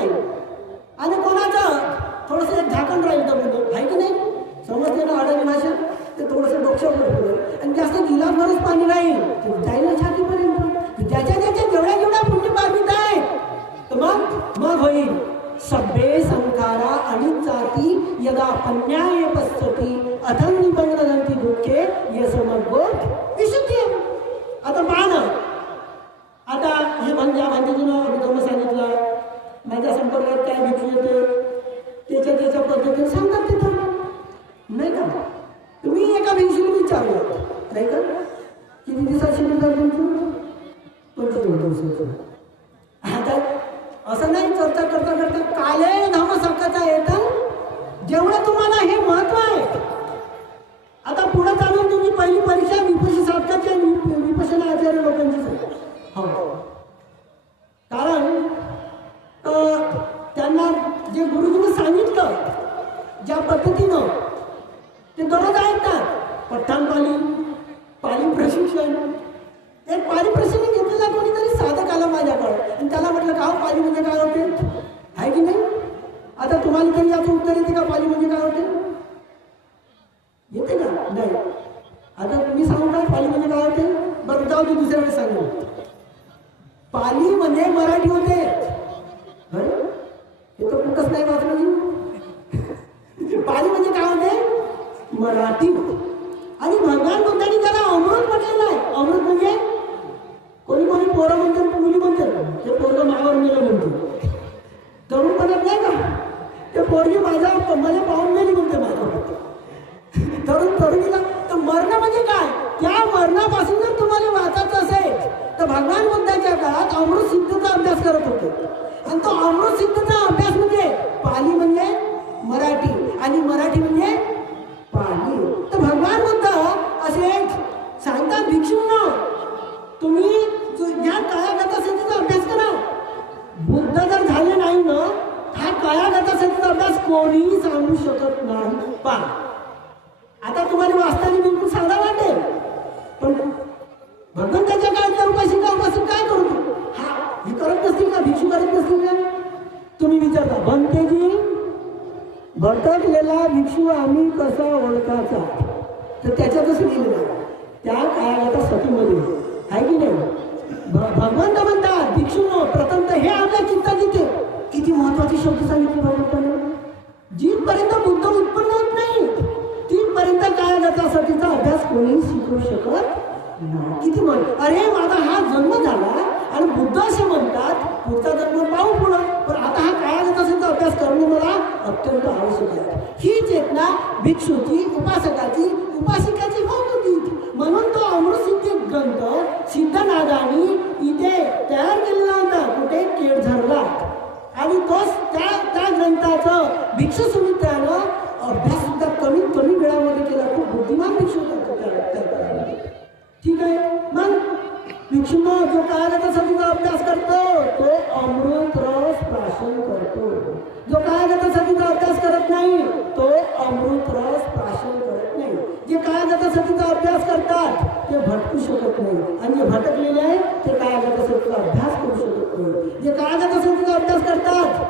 राहील आणि कोणाचं थोडंसं झाकण राहील तर आहे की नाही. समजते ना अडाणी भाषा. ते थोडंसं डोक्यावर पडतं आणि जास्त गिलासभरच पाणी राहील ते जायला छातीपर्यंत. ज्याच्या जेवढ्या पुण्य पावित आहेत तर मग होईल. सभ्ये संखारा अनिच्चाती यदा पन्याय पश्यती अथं निबंधनंती दुःखे ये समग्र विशुद्धी. आता पहा ना, आता हे म्हणजे मी तुम्हाला सांगितलं माझ्या संपर्कात काय भिक्षू येते त्याच्या पद्धतीने सांगतात ते धर्म नाही का. तुम्ही एका भिक्षूला विचारलं नाही का किती दिवसात शिबिर तुमचं 25 दिवसाचं. आता असं नाही चर्चा करता काले धर्म सकाचा येतं जेवढं तुम्हाला हे महत्व आहे. आता पुढे चालून तुम्ही पहिली परीक्षा विपशी साधकाची आणि विपशना आचार्य लोकांची हो. कारण त्यांना जे गुरुजींनी सांगितलं ज्या पद्धतीनं ते दररोज ऐकतात. पठ्ठाण पाली प्रशिक्षण. एक पाली प्रशिक्षण घेतलेला कोणीतरी साधक आला माझ्याकडे आणि त्याला म्हटलं का पाली म्हणजे काय होते आहे की नाही. आता तुम्हाला तरी याचं उत्तर येते का पाली म्हणजे काय होते येते का नाही. आता तुम्ही सांगू का पाली म्हणजे काय होते. बरं जाऊ तू दुसऱ्या वेळेस सांगू. पाली म्हणजे मराठी होते. हे तर कुठंच नाही वाचलं. पाली म्हणजे काय होते मराठी. आणि भगवान बुद्धांनी त्याला अमृत म्हटलेलं आहे. अमृत म्हणजे कोणी पोरं म्हणतात मुली म्हणतात ते पोरगं मागावर गेलं म्हणते. तरुण म्हणत नाही का ते पोरगी मला पाहून गेली म्हणते माझ्या तरुणीला. तर मरण म्हणजे काय. त्या मरणापासून जर तुम्हाला वाचायचं असेल तर भगवान बुद्धाच्या काळात अमृत सिद्धचा अभ्यास करत होते. आणि तो अमृत सिद्धचा अभ्यास म्हणजे पाली म्हणजे मराठी आणि मराठी म्हणजे पाली. तर भगवान बुद्ध असे सांगतात भिक्षूंना तुम्ही या कायागता संधीचा अभ्यास करा. बुद्ध जर झाले नाही ना हा कायागता संधीचा अभ्यास कोणीही सांगू शकत नाही. पहा आता तुम्हाला वाचताना बिलकुल साधा वाटेल पण भगवंताच्या काळात उपासिका काय करतो हा हे करत नसतील का भिक्षू करत नसतील का. तुम्ही विचारता बनतेजी भटकलेला भिक्षू आम्ही कसा ओळखायचा तर त्याच्यातच लिहिलं त्या काळात सतीमध्ये आहे की नाही. भगवंत म्हणतात भिक्षूनो प्रथमतः हे आपल्या चित्तात येते. किती महत्वाचे शब्द सांगितले भगवंताने. जिथपर्यंत बुद्ध उत्पन्न होत नाही तिथपर्यंत काळागतासाठीचा अभ्यास कोणीही शिकवू शकत नाही. किती अरे माझा हा जन्म झाला आणि बुद्ध असे म्हणतात पुढचा जन्म पाहू पुढं पण आता हा काळागतासाठीचा अभ्यास करणं मला अत्यंत आवश्यक आहे. ही चेतना भिक्षूची उपासकाची उपासिकाची होत होती. म्हणून तो अमृतसिद्धी ग्रंथ सिद्धनागाने इथे तयार केलेला होता कुठे केळझरला. आणि तोच त्या ग्रंथाचं भिक्षू सुमित्रानं अभ्यास सुद्धा कमीत कमी वेळामध्ये केला. खूप बुद्धिमान भिक्षू होता. ठीक आहे. मग भिक्षूंना जो काळागतासाठीचा अभ्यास करतो तो अमृत रस प्राशन करतो. जो काळागतासाठीचा अभ्यास करत नाही तो अमृत रस प्राशन करत नाही. जे काळागतासाठीचा अभ्यास करतात ते भटकू शकत नाही आणि जे भटकलेले आहेत ते काळागतासाठीचा अभ्यास करू शकत नाही. जे काळागतासाठीचा अभ्यास करतात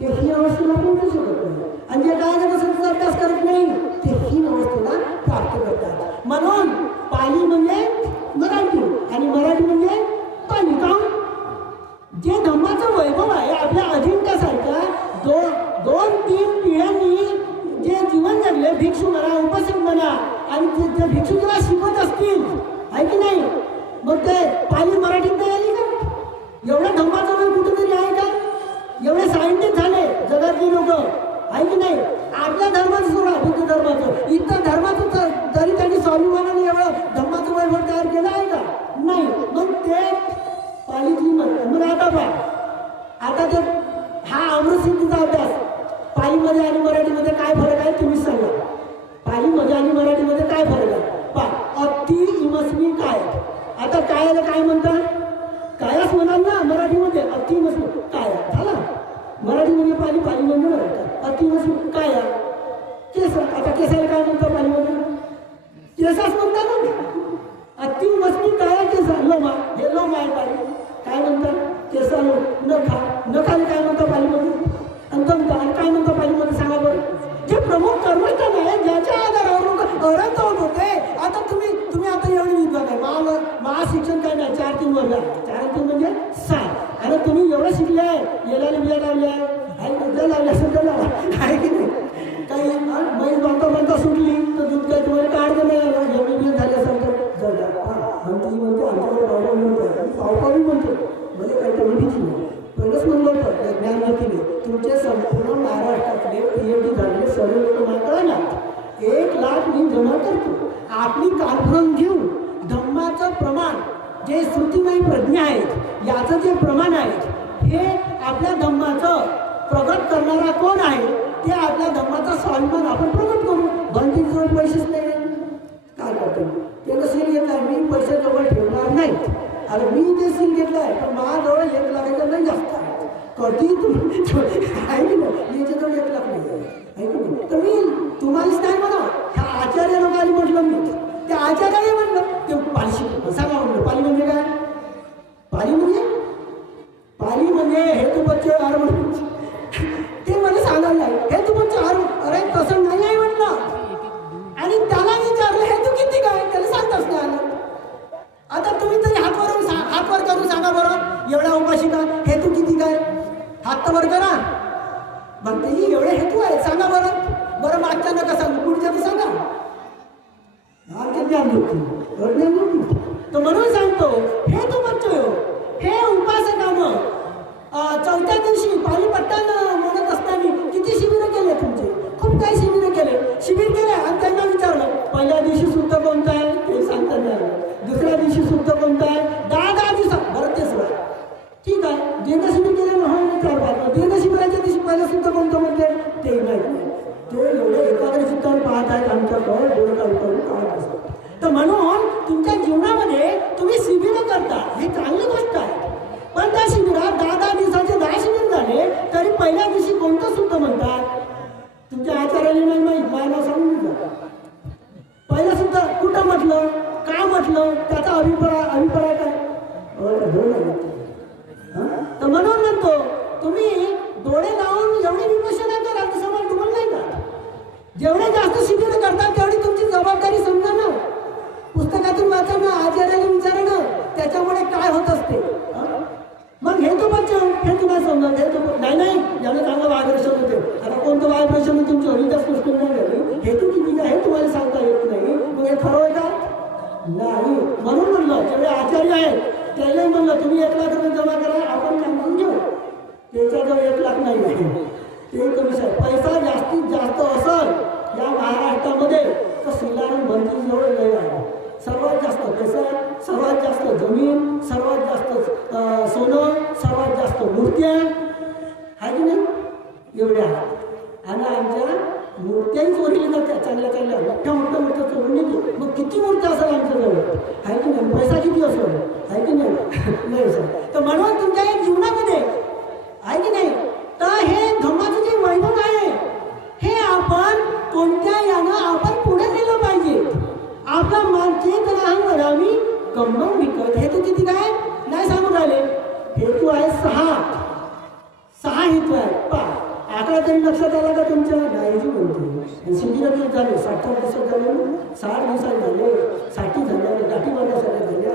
ते ही अवस्थेला पोहोचू शकत नाही आणि जे काळागतासाठीचा अभ्यास करत नाही ते ही अवस्थेला प्राप्त करतात. म्हणून पाली म्हणजे मराठी आणि मराठी म्हणजे पाली. काऊन जे धम्माचं वैभव आहे आपल्या अजिंक्यासारख्या 2-3 पिढ्यांनी जे जीवन जगले भिक्षू म्हणा उपासक म्हणा आणि ते भिक्षू जेव्हा शिकवत असतील आहे की नाही मग ते पाली मराठीत नाही आली का. एवढ्या धम्माचं वय कुठेतरी आहे का. एवढे सायंटिस्ट झाले जगातली लोक आहे की नाही. आपल्या धर्माचं सोडा बुद्ध धर्माचं इतर धर्माचं तरी त्यांनी स्वाभिमानाने एवढं धर्माचं वैभव तयार केलं आहे का नाही. मग ते पालीतली मग आता जर हा अमृतसिद्धीचा अभ्यास पालीमध्ये आणि मराठीमध्ये काय फरक आहे तुम्ही सांगा. पालीमध्ये आणि मराठीमध्ये काय फरक आहे पहा. अति इमस्मी काय. आता कायाला काय म्हणतात कायाच म्हणाल ना मराठीमध्ये अति इमस्मी काय झाला. मराठी म्हणजे पाली म्हणजे मराठी. अति इमस्मी काय केस. आता केसाला काय म्हणतात पालीमध्ये केसाच म्हणतात ना. अति इमस्मी काय केस लोमा हे लोमा आहे पाली. काय म्हणतात केसाला नखा. नखाला काय म्हणतात एवढं शिकले याला बिया लावल्या आई उद्या लावल्या सध्या लावा आहे की नाही काही म्हैस बनता सुटली तर दूध काय तुम्हाला काढतं नाही आलं MBBS झाल्यासारखं म्हणते आमच्याकडे प्रॉब्लेम नव्हतं पावपावी म्हणतो म्हणजे काही तर भीती नाही पहिलंच म्हणलं होतं ज्ञानवतीने तुमचे संपूर्ण महाराष्ट्रातले PhD झालेले सर्व लोक मला कळायला 1 लाख मी जमा करतो आपली कॉन्फरन्स घेऊन धम्माचं प्रमाण जे श्रुतिमयी प्रज्ञा आहेत याचं जे प्रमाण आहे हे आपल्या धम्माचं प्रगट करणारा कोण आहे ते आपल्या धम्माचा स्वाभिमान आपण प्रगट करू बंदीजवळ पैसेच नाही काय करतो त्यानं सील घेतला मी पैसे जवळ ठेवणार नाही अरे मी ते सील घेतलं आहे पण माझ्याजवळ 1 लाखाचं नाही जास्त आहे कधी तुम्ही आहे की नाही याच्याजवळ 1 लाख नाही आहे की नाही तर मी तुम्हालाच नाही म्हणा ह्या आचार्य लोकांनी म्हटलं मी त्या आचार्याने म्हटलं ते पाली सांगा म्हटलं पाली म्हणजे काय पाली म्हणजे हेतुपच्च आर ते मला सांगायला नाही हेतुपच्च आर अरे तसं नाही आहे म्हटलं आणि त्याला विचारलं हेतू किती काय त्याला सांगताच नाही आलं आता तुम्ही तरी हात वर करून सांगा बरं एवढ्या उपाशी का हेतू किती काय हात वर करा म्हणते एवढे हेतू आहे सांगा बरं मागच्या नका सांगू पुढच्या तर सांगा ज्ञान तर म्हणून सांगतो हे तू बच्चो हे उपासकानं चौथ्या दिवशी पाणीपट्टानं म्हणत असताना किती शिबिरं केले तुमचे खूप काही शिबिरं केले शिबिर केले आणि त्यांना विचारलं पहिल्या दिवशी शुद्ध कोणतं आहे ते सांगता नाही आलं दुसऱ्या दिवशी शुद्ध कोणतं आहे 10 दिवसात बरं तेच ठीक आहे दीर्घ शिबिर केलं ना हो विचार दीर्घ शिबिराच्या दिवशी पहिलं शुद्ध कोणतं म्हणते ते नाही ते एवढे एकाग्रचित्तावर पाहत आहेत आमच्याकडे डोळे काढून काढत असतात तर म्हणून तुमच्या जीवनामध्ये तुम्ही शिबिरं करता ही चांगली गोष्ट आहे पण त्या शिबिरात 10 दिवसाचे 10 शिबिर झाले तरी पहिल्या दिवशी कोणतं शुद्ध म्हणतात तुमच्या आचार्याने नाही माहीत मला सांगून दिलं पहिलं शुद्ध कुठं म्हटलं का म्हटलं त्याचा अभिप्राय काय तर म्हणून म्हणतो तुम्ही डोळे लावून एवढी विमर्शना करा तसं मला तुम्हाला नाही का जेवढे जास्त शिबिर करतात तेवढी तुमची जबाबदारी समजा ना पुस्तकातून वाचा ना आचार्याने विचारा ना त्याच्यामुळे काय होत असते मग हे तो बच्चन हे तुला समजत हे तो नाही ज्याला चांगलं व्हायब्रेशन होते आता कोणतं व्हायब्रेशन तुमची हरिदास गोष्ट नाही हे तू किती काय हे तुम्हाला सांगता येत नाही मग हे खरं आहे का नाही म्हणून म्हणलं जेवढे आचार्य आहेत त्यालाही म्हणलं तुम्ही 1 लाख रुपये जमा करा आपण काम घेऊ त्याच्याजवळ 1 लाख नाही आहे ते कमी पैसा जास्तीत जास्त असेल या महाराष्ट्रामध्ये तर शिलाराम बंधूजवळ लय आहे सर्वात जास्त पैसा सर्वात जास्त जमीन सर्वात जास्त सोनं सर्वात जास्त मूर्त्या आहे की नाही एवढ्या आणि आमच्या मूर्त्याही चोरीली जात्या चांगल्या मोठ्या मूर्त्या चोरून येते मग किती मूर्त्या असेल आमच्याजवळ आहे की नाही पैसा किती असेल आहे की नाही सर तर म्हणून तुमच्या एक जीवनामध्ये आहे की नाही तर हे धम्माचं जे वैभव आहे हे आपण कोणत्या यानं आपण पुढे नेलं पाहिजे आपला मानचे तर आम्ही कम्मन विकत हेतू किती काय नाही सांगून राहिले हेतू आहे 6 हेतू आहे 11 तरी लक्षात आला का तुमच्या गायची बोलते शिबिर झाले 60 दिवसात झाले 60 दिवसात झाले 60 झाले गाठी मारण्यासाठी झाले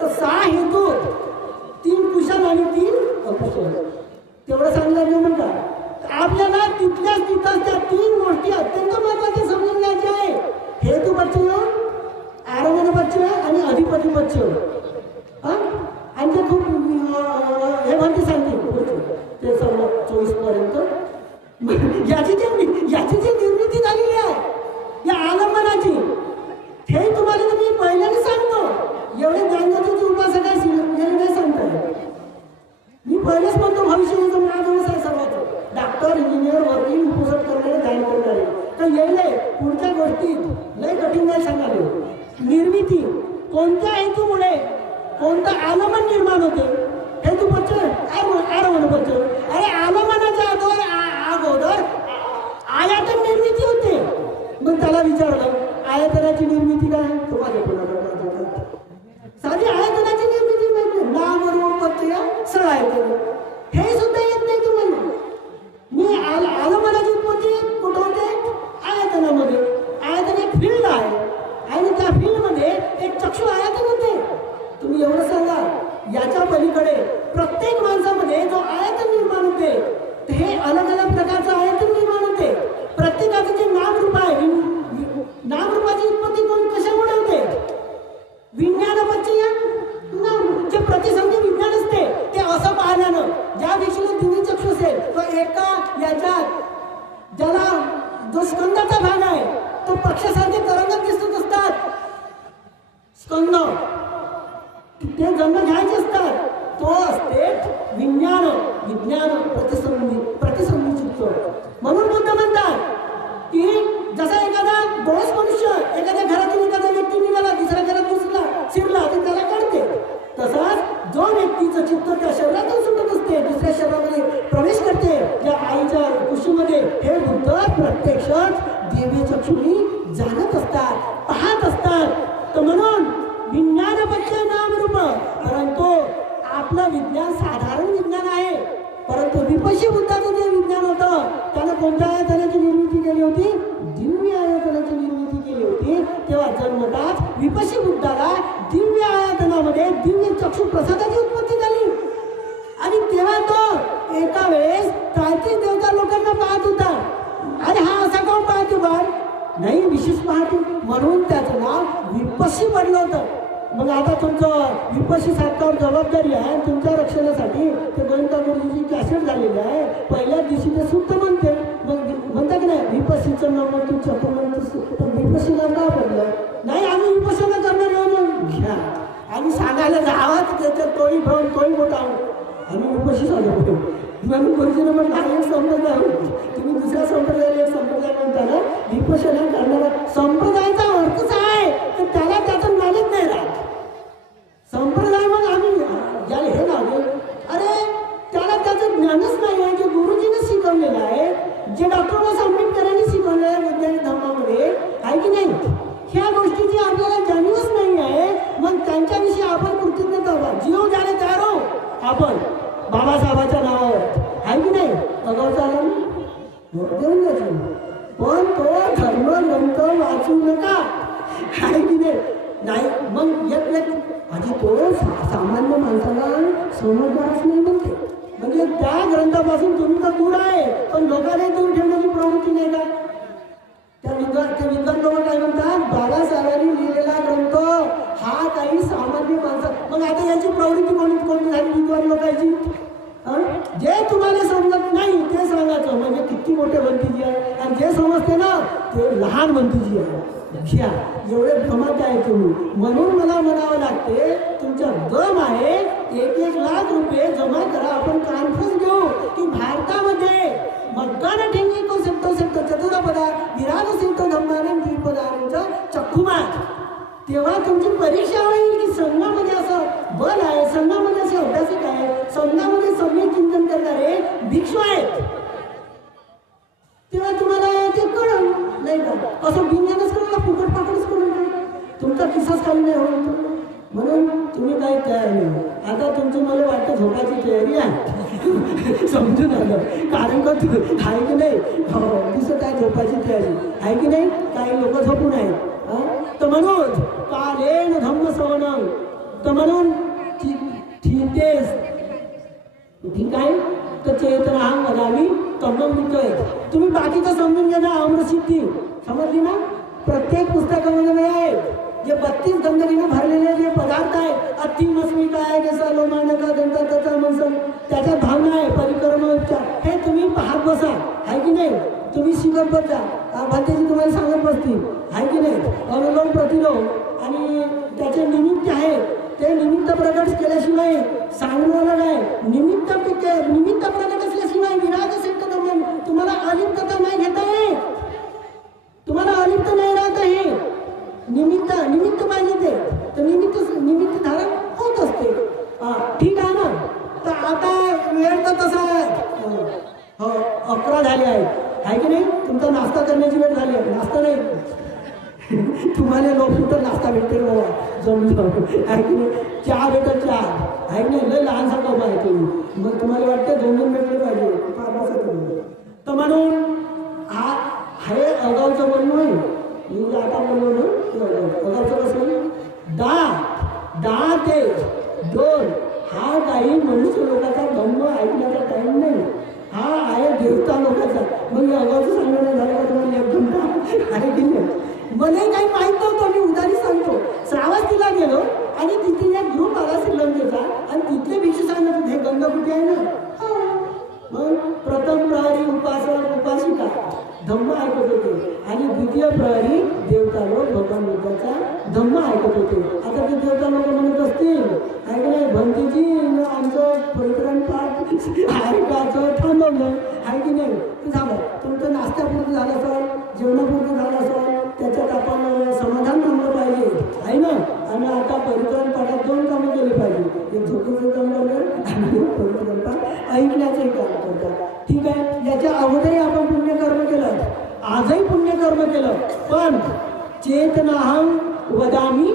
तर 6 हेतू 3 कुशल आणि 3 अकुशल तेवढं सांगणार नाही म्हणता आपल्याला तिथल्या त्या 3 गोष्टी अत्यंत महत्वाच्या समजून घ्यायच्या आहे हेतुपच्च आरोग्यपच्च आणि अधिपतीपच्च आणि ते खूप हे म्हणते सांगते ते सर्व 24 पर्यंत याची जी निर्मिती झालेली आहे या आलंबनाची हे तुम्हाला तर मी पहिल्याने सांगतो एवढे ज्ञानगतीची उपासक आहे नाही सांगताय मी पहिलेच म्हणतो भविष्याचा माझा आहे सर्वात डॉक्टर इंजिनियर वकील उपसट करणारे ध्यान करणारे तर येईल पुढच्या गोष्टीत लय कठीण नाही सांगावे निर्मिती कोणत्या हेतूमुळे कोणतं आलंबन निर्माण होते हेतुपच्च आरोहणपच्च अरे आलंबनाच्या अगोदर आयातन निर्मिती होते मग त्याला विचारलं आयतनाची निर्मिती काय तो माझ्या साधी आयतनाची निर्मिती नाही नाम रूप पच्च सआयतन हे सुद्धा येत नाही तुम्हाला मी आलंबनाची उत्पत्ती कुठं होते आयतनामध्ये आयतन एक फील्ड आहे आणि त्या फील्डमध्ये एक चक्षु आयतन होते तुम्ही एवढं सांगा याच्या पलीकडे प्रत्येक माणसामध्ये भिक्षूला दिव्य चक्षु असेल तो एका याच्यात ज्याला जो स्कंदाचा भाग आहे तो पक्षासारखे तरंगत दिसत असतात. स्कंद ते जन्म घ्यायचे असतात. तो असते विज्ञान प्रतिसंधी चित्त. म्हणून बुद्ध म्हणतात की जसा एखादा दोष मनुष्य एखाद्या घरातून एखादा व्यक्ती निघाला दुसऱ्या घरात शिरला तर त्याला कळते. तसाच जो व्यक्तीचं चित्त त्या शरीरातून सुटत असते दुसऱ्या शरीरामध्ये प्रवेश करते त्या आईच्या कुशीमध्ये हे बुद्ध प्रत्यक्षात दिव्य चक्षुनी जाणत असतात, पाहत असतात. तर म्हणून विज्ञान पक्ष नाम रूप, परंतु आपलं विज्ञान साधारण विज्ञान आहे. परंतु विपश्य बुद्धाचं जे विज्ञान होतं त्यानं कोणत्या आयतनाची निर्मिती केली होती? दिव्य आयतनाची निर्मिती केली होती. तेव्हा जन्मताच विपश्य बुद्धाला दिव्य आयतनामध्ये दिव्य चक्षु प्रसादाची उत्पत्ती झाली. आणि तेव्हा तो एका वेळेस त्रायतिक देवता लोकांना पाहत होता. आणि हा असा काऊन पाहतो बा? नाही, विशेष पाहतो म्हणून त्याचं नाव विपश्य पडलं होतं. मग आता तुमचं विपश्य सरकार जबाबदारी आहे तुमच्या रक्षणासाठी. ते गोविंदा गुरुजीची कॅसेट झालेली आहे. पहिल्या दिवशी ते सुद्ध म्हणते, मग म्हणता की नाही विपश्यचं नाव तू चप्पल म्हणतो विपश्यला का पडलं? नाही, आम्ही विपश्यना करणार येऊन घ्या आणि सांगायला जावं त्याच्यात तोही भ्रम तोही मोठा आम्ही विपश्य झालो. म्हणून गुरुजीने म्हटलं हा एक संप्रदाय तुम्ही दुसऱ्या संप्रदायाला एक संप्रदाय म्हणता ना. विपश्यना करणारा संप्रदायाचा अर्थच आहे तर त्याला त्याचं नॉलेज नाही राहत. संप्रदाय मग आम्ही ज्याला हे लावले अरे त्याला त्याचं ज्ञानच नाही आहे. जे गुरुजीने शिकवलेलं आहे, जे डॉक्टर बाबासाहेब आंबेडकरांनी शिकवलेलं आहे वैज्ञानिक धर्मामध्ये आहे की नाही, ह्या गोष्टीची आपल्याला जाणीवच नाही आहे. मग त्यांच्याविषयी आपण कृतज्ञता जीव द्यायला तयार हो आपण बाबासाहेबाच्या नावावर आहे की नाही. अगावचा आला देऊन द्यायचं पण तो धर्मग्रंथ वाचू नका आहे की नाही. मग एक आधी तो सामान्य माणसाला समजणारच नाही म्हणते. म्हणजे त्या ग्रंथापासून तुम्ही तर दूर आहे पण लोकांना दूर ठेवण्याची प्रवृत्ती नाही का? त्या विद्वान लोक काय म्हणतात बाबासाहेबांनी लिहिलेला ग्रंथ हा काही सामान्य माणसा. मग आता याची प्रवृत्ती कोणती झाली विद्वान लोकांची? जे तुम्हाला समजत नाही ते सांगायचं म्हणजे किती मोठे भंतीजी आहे. आणि जे समजते ना ते लहान भंतीजी आहे. घ्या एवढे भ्रमात आहे तुम्ही. म्हणून मला म्हणावं लागते तुमच्या दम आहे 1-1 लाख रुपये जमा करा. आपण कॉन्फरन्स घेऊ की भारतामध्ये मतदान ठेंगी को सिद्ध चतुरपदा विराज सिद्ध धम्मानंद द्विपदांचा चक्कुमात. तेव्हा तुमची परीक्षा होईल की संघामध्ये असं बल आहे, संघामध्ये असे अभ्यासक आहे, संघामध्ये सम्यक चिंतन करणारे भिक्षू आहेत. तेव्हा तुम्हाला ते कळलं नाही का? असं बिनण्याच करू फुकट पाकडच करू तुमचा किस्साच खाली नाही होईल. म्हणून तुम्ही काही तयार नाही. आता तुमची मला वाटतं झोपायची तयारी आहे समजून आलं. कारण का आहे की नाही दिसत आहे झोपायची तयारी आहे की नाही. काही लोक झोपून आहेत. तर म्हणून कालेन धम्म सवनं तर म्हणून ठीक आहे. तर चेतना हा वदामी तन्मृतय. तुम्ही बाकीचं समजून घ्या ना. अमरसिद्धी समजली ना. प्रत्येक पुस्तकामध्ये आहे जे 32 गंधर्वीने भरलेले जे पदार्थ आहेत अतिमस्मिका आहे जसा लोमांडका दंता त्याचा मनसन त्याच्यात भावना आहे परिक्रम उपचार हे तुम्ही पाहत बसा आहे की नाही. तुम्ही शिकत बसा भातेची तुम्हाला सांगत बसतील आहे की नाही. अनुलोम प्रतिलोम आणि त्याचे निमित्त आहे ते निमित्त प्रकट केल्याशिवाय सांगणार नाही. निमित्त प्रकट असल्याशिवाय विराग सिद्ध तुम्हाला अलिप्तता नाही घेता येत. तुम्हाला अलिप्त नाही राहत आहे. निमित्त पाहिजे ते तर निमित्त धारण होत असते. ठीक आहे ना. तर आता वेळ तर तसा 11 झाले आहे की नाही. तुमचा नाश्ता करण्याची वेळ झाली आहे. नाश्ता नाही तुम्हाला लोक कुठं नाश्ता भेटते बाबा जमून आहे की नाही. चहा भेटत चहा आहे की नाही. लय लहानसा कप आहे तुम्ही मग तुम्हाला वाटतं 2 भेटले पाहिजे. तर म्हणून हा हे अगावचं बोलणं आहे. मी जे आता बोललो ना अगावचं कसं 10 ते 2 हा काही मनुष्य लोकांचा धम्म ऐकण्याचा टाईम नाही. हा आहे देवता लोकांचा. मग अगावचं सांगणं झालं का तुम्हाला 1 घंटा आहे की नाही. मला काही माहीत नव्हतं. मी उदाहरण सांगतो. श्रावस्तीला गेलो आणि तिथे एक ग्रुप आला श्रीलंकेचा आणि तिथले भिक्षू सांगत हे गंगा कुठे आहे ना. आणि द्वितीय प्रहरी देवता लोक भगवान बुद्धाचा धम्म ऐकत होते. आता ते देवता लोक म्हणत असतील ऐकलंय भंतीजी आमचं परिक्रम पाठ ऐकायचं थांबवलं आहे की नाही. ते झालं तुमचं नाश्त्यापूर्ती झालं असेल जेवणापूर्ती झालं असेल त्याच्यात आपण समाधान मानलं पाहिजे आहे ना. आणि आता परिक्रम पाठात 2 कामं केली पाहिजे. एक झोपेचं काम करणार आणि परिक्रम पाठ ऐकण्याचंही काम करतात. ठीक आहे. याच्या अगोदरही आपण पुण्यकर्म केलं आजही पुण्यकर्म केलं पण चेतनाहं वदामी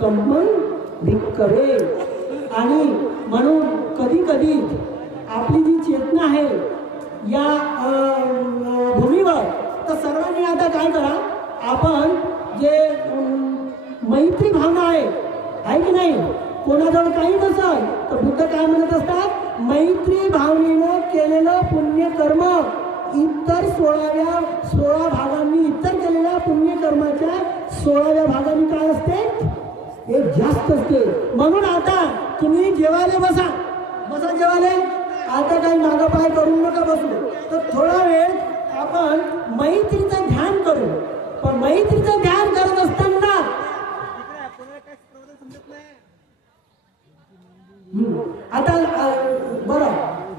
कम्मं भिक्खवे. आणि म्हणून कधी कधी आपली जी चेतना आहे या भूमीवर तर सर्वांनी आता काय करा आपण जे मैत्री भावना आहे की नाही. कोणाजवळ काही नसेल तर बुद्ध काय म्हणत असतात मैत्री भावनेनं केलेलं पुण्यकर्म इतर 16 भागांनी इतर केलेल्या पुण्यकर्माच्या 16व्या भागांनी काय असते हे जास्त असते. म्हणून आता तुम्ही जेवायला बसा जेवायला. आता काही मागं पाय करून नका बसू. तर थोडा वेळ आपण मैत्रीचं ध्यान करू. पण मैत्रीचं ध्यान करत असताना आता बरं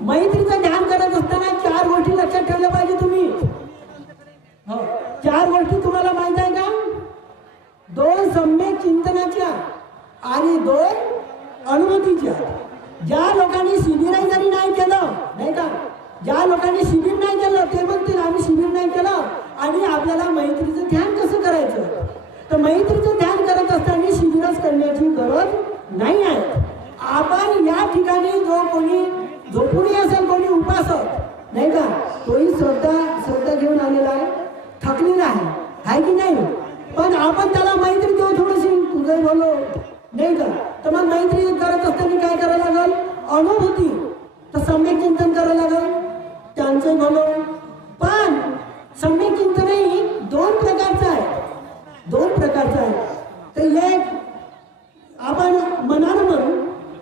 मैत्रीचं ध्यान करत असताना 4 गोष्टी लक्षात ठेवल्या पाहिजे तुम्ही. 4 गोष्टी तुम्हाला माहित आहे का. 2 सम्यक चिंतनाच्या आणि 2 अनुभूतीच्या. ज्या लोकांनी शिबिर जरी नाही केलं नाही का ज्या लोकांनी शिबिर नाही केलं ते म्हणतील आम्ही शिबिर नाही केलं आणि आपल्याला मैत्रीचं ध्यान कसं करायचं. तर मैत्रीचं ध्यान करत असताना शिबिरच करण्याची गरज नाही आहे. आपण या ठिकाणी जो कोणी झोपून असेल कोणी उपासक नाही का तोही श्रद्धा घेऊन आलेला आहे थकलेला आहे की नाही. पण आपण त्याला मैत्री देऊ थोडीशी तुझं बोलो नाही का. तर मग मैत्री करत असताना काय करायला लागल अनुभूती तर सम्यक चिंतन करायला लागल त्यांचं बोलो. पण सम्यक चिंतनही 2 प्रकारचं आहे. तर एक आपण मनानं म्हणू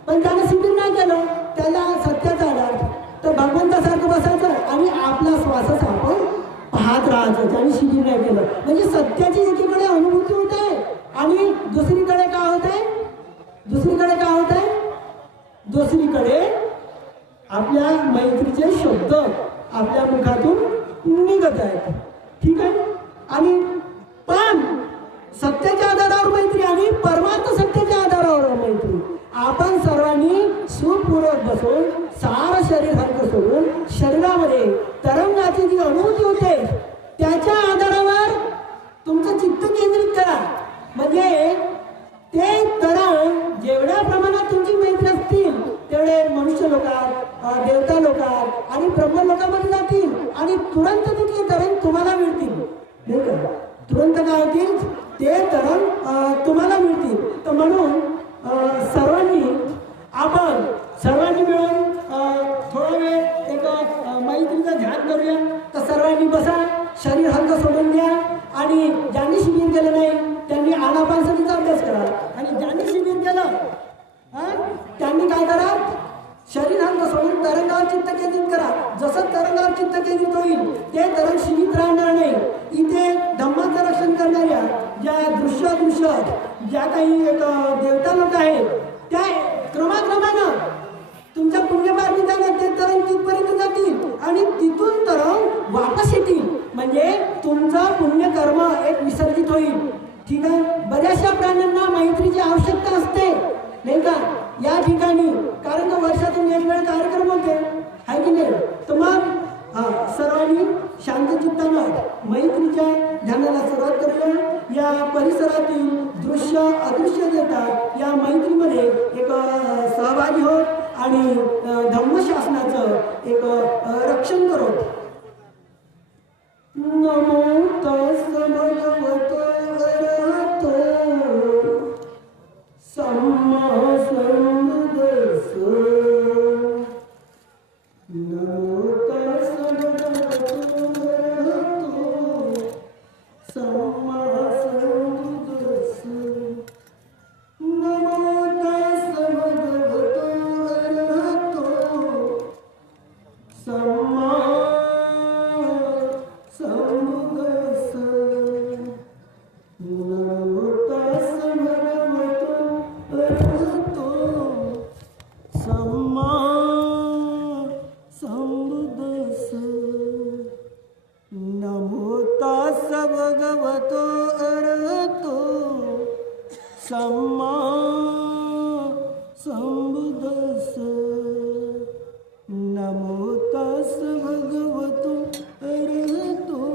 पण त्यानं शिबिर नाही केलं त्याला सत्याचा आधार तर भगवंतासारखं बसायचं आणि आपला श्वासच आपण पाहत राहायचं. त्याने शिबिर नाही केलं म्हणजे सत्याची एकीकडे अनुभूती होत आहे आणि दुसरीकडे काय होत आहे दुसरीकडे आपल्या मैत्रीचे शब्द आपल्या मुखातून निघत आहेत. ठीक आहे. आणि पण सत्याच्या आधारावर मैत्री आणि परमार्थ सत्याच्या आधारावर मैत्री. आपण सर्वांनी सुखपूर्वक बसून सारं शरीर हलकं सोडून शरीरामध्ये तरंगाची जी अनुभूती होते त्याच्या आधारावर तुमचं चित्त केंद्रित करा. म्हणजे ते तरंग जेवढ्या प्रमाणात तुमची मैत्री असतील तेवढे मनुष्य लोकात देवता लोकात आणि ब्रह्म लोकांमध्ये जातील आणि तुरंत तिथले तरंग तुम्हाला मिळतील नाही का. तुरंत काय होतील ते तरंग तुम्हाला मिळतील. तर म्हणून सर्वांनी मिळून थोडा वेळ एक मैत्रीचं ध्यान करूया. तर सर्वांनी बसा शरीर हलकं सोडून द्या आणि ज्यांनी शिबिर केलं नाही त्यांनी आनापानसतीचा अभ्यास करा आणि ज्यांनी शिबिर केलं त्यांनी काय करा शरीर हलकं सोडून तरंगावर चित्त केंद्रित करा. जसं तरंगावर चित्त केंद्रित होईल ते तरंग शिबित राहणार नाही. इथे धम्माचं रक्षण करणाऱ्या ज्या दृश्य ज्या काही एक देवता लोक आहेत त्या क्रमाक्रमानं तुमच्या पुण्यपार्जितानं ते तरंग तिथपर्यंत जातील आणि तिथून तरंग वापस येतील. म्हणजे तुमचं पुण्यकर्म एक विसर्जित होईल. ठीक आहे. बऱ्याचशा प्राण्यांना मैत्रीची आवश्यकता असते नाही का या ठिकाणी. कारण का वर्षातून एक वेळ कार्यक्रम होते आहे की नाही. तर मग सर्वांनी शांतचित्तानं मैत्रीच्या ध्यानाला सुरुवात करूया. या परिसरातील दृश्य अदृश्य देतात या मैत्रीमध्ये एक सहभागी होत आणि धम्मशासनाचं एक रक्षण करू. नमो तस्मै भगवतो अरहतो सम्मा संबुद्धिस्स. नमो तस्मै भगवतो अरहतो सम्मा संबुद्धिस्स. नमो तस्मै भगवतो अरहतो भगवतो अरहतो.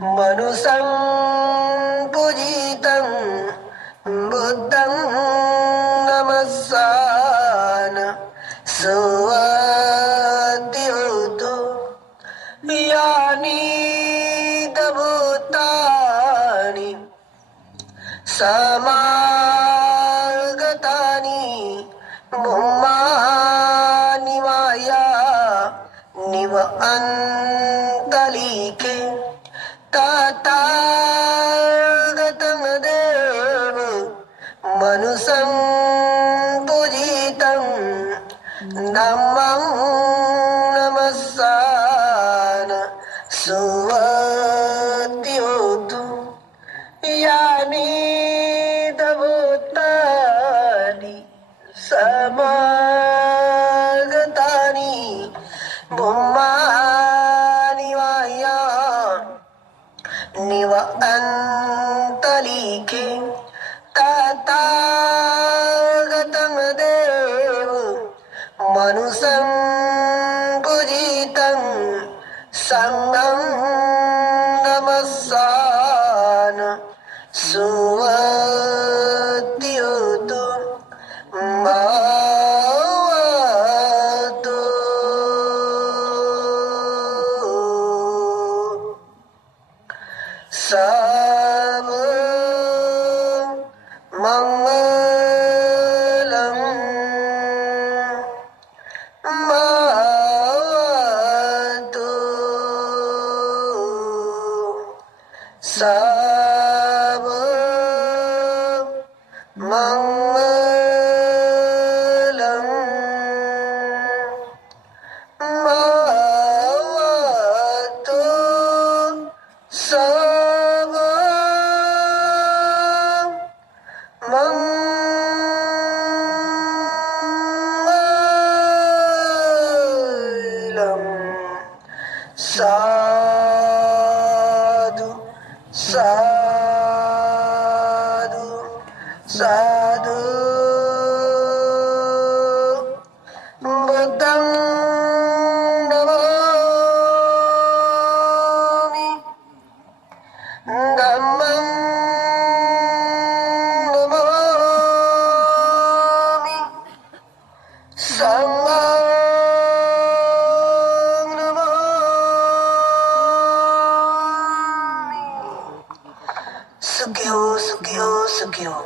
मनुसं पूजितं बुद्धं नमस्सान सुवद्योतो यानि भूतानि समागतानि ब्रह्माणि माया निवअन्तलिके तथागतं देव मनुसं पूजितं धम्मं नमस्सान सुवद्योतो यानि भूतानि समागतानि ब्रह्माणि माया निवअन्तलिके तथागतं देव मनुसं पूजितं संघं नमस्सान सुवद्योतो भवतु सब मंगलं भवतु सब मंगलं भवतु सब मंगलम् साधु साधु साधु बुद्धं नमामि धम्मं नमामि संघं नमामि सुखी हो सुखी हो सुखी हो।